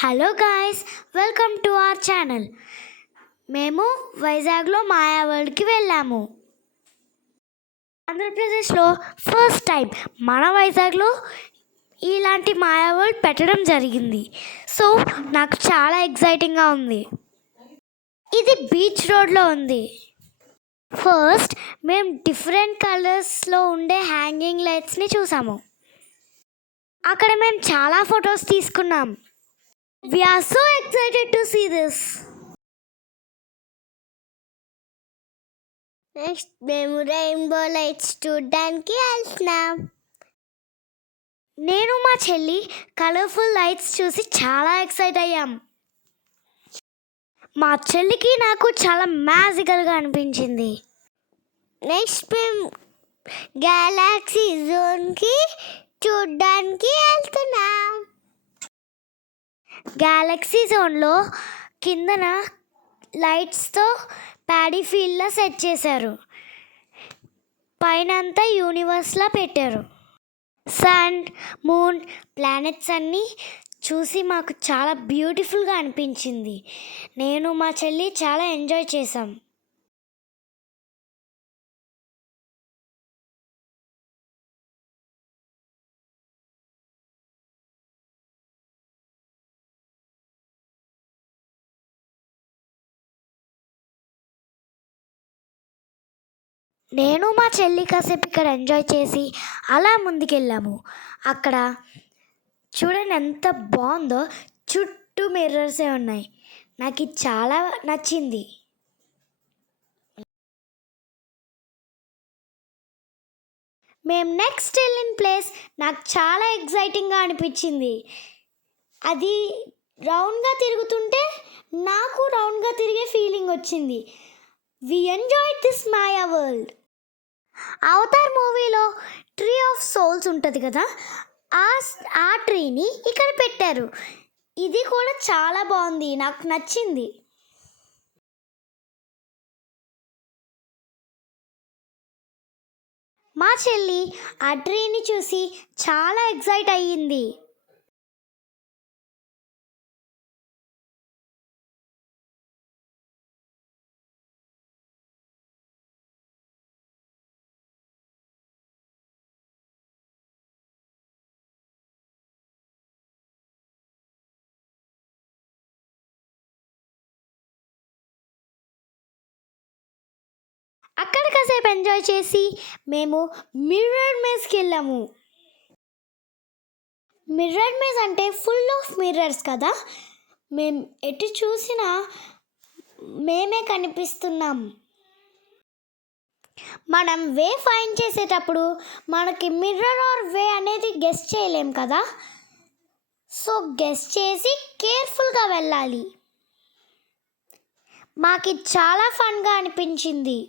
Hello guys, welcome to our channel. మేము వైజాగ్లో మాయా వరల్డ్కి వెళ్ళాము. ఆంధ్రప్రదేశ్లో ఫస్ట్ టైం మన వైజాగ్లో ఇలాంటి మాయా వరల్డ్ పెట్టడం జరిగింది. సో నాకు చాలా ఎక్సైటింగ్గా ఉంది. ఇది బీచ్ రోడ్లో ఉంది. ఫస్ట్ మేము డిఫరెంట్ కలర్స్లో ఉండే హ్యాంగింగ్ లైట్స్ని చూసాము. అక్కడ మేము చాలా ఫొటోస్ తీసుకున్నాం. We are so excited to see this. Next మేము రెయిన్బో లైట్స్ చూడడానికి వెళ్తున్నాం. నేను మా చెల్లి కలర్ఫుల్ లైట్స్ చూసి చాలా ఎక్సైట్ అయ్యాం. మా చెల్లికి నాకు చాలా మ్యాజికల్గా అనిపించింది. నెక్స్ట్ మేము గెలాక్సీ జోన్కి చూడడానికి వెళ్తున్నాం. గెలాక్సీ జోన్లో కిందన లైట్స్తో ప్యాడీ ఫీల్డ్లా సెట్ చేశారు. పైన అంతా యూనివర్స్లా పెట్టారు. సన్, మూన్, ప్లానెట్స్ అన్నీ చూసి మాకు చాలా బ్యూటిఫుల్గా అనిపించింది. నేను మా చెల్లి చాలా ఎంజాయ్ చేసాం. నేను మా చెల్లి కాసేపు ఇక్కడ ఎంజాయ్ చేసి అలా ముందుకెళ్ళాము. అక్కడ చూడండి ఎంత బాగుందో, చుట్టూ మిర్రర్సే ఉన్నాయి. నాకు ఇది చాలా నచ్చింది. మేము నెక్స్ట్ వెళ్ళిన ప్లేస్ నాకు చాలా ఎక్సైటింగ్గా అనిపించింది. అది రౌండ్గా తిరుగుతుంటే నాకు రౌండ్గా తిరిగే ఫీలింగ్ వచ్చింది. వి ఎంజాయ్డ్ దిస్ మాయా వరల్డ్. అవతార్ మూవీలో ట్రీ ఆఫ్ సోల్స్ ఉంటుంది కదా, ఆ ట్రీని ఇక్కడ పెట్టారు. ఇది కూడా చాలా బాగుంది, నాకు నచ్చింది. మా చెల్లి ఆ ట్రీని చూసి చాలా ఎక్సైట్ అయ్యింది. అక్కడ కాసేపు ఎంజాయ్ చేసి మేము మిర్రర్ మేజ్కి వెళ్ళాము. మిర్రర్ మేజ్ అంటే ఫుల్ ఆఫ్ మిర్రర్స్ కదా, మేము ఎటు చూసినా మేమే కనిపిస్తున్నాం. మనం వే ఫైండ్ చేసేటప్పుడు మనకి మిర్రర్ ఆర్ వే అనేది గెస్ చేయలేం కదా, సో గెస్ చేసి కేర్ఫుల్గా వెళ్ళాలి. మాకు చాలా ఫన్గా అనిపించింది.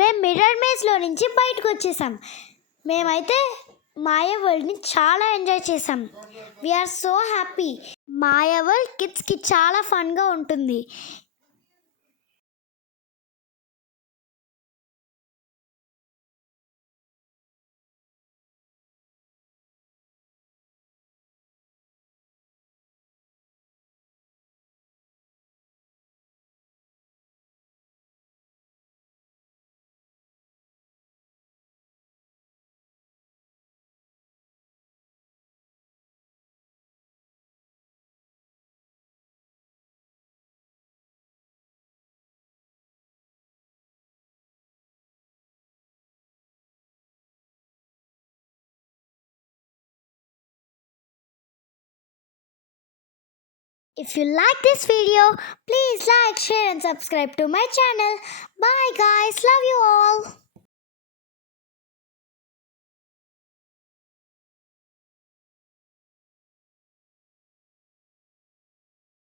మేము మిర్రర్ మేజ్లో నుంచి బయటకు వచ్చేసాం. మేమైతే మాయా వరల్డ్ని చాలా ఎంజాయ్ చేసాం. We're so happy. Maya world కిడ్స్కి చాలా ఫన్గా ఉంటుంది. If you like this video, please like, share and subscribe to my channel. Bye guys, love you all.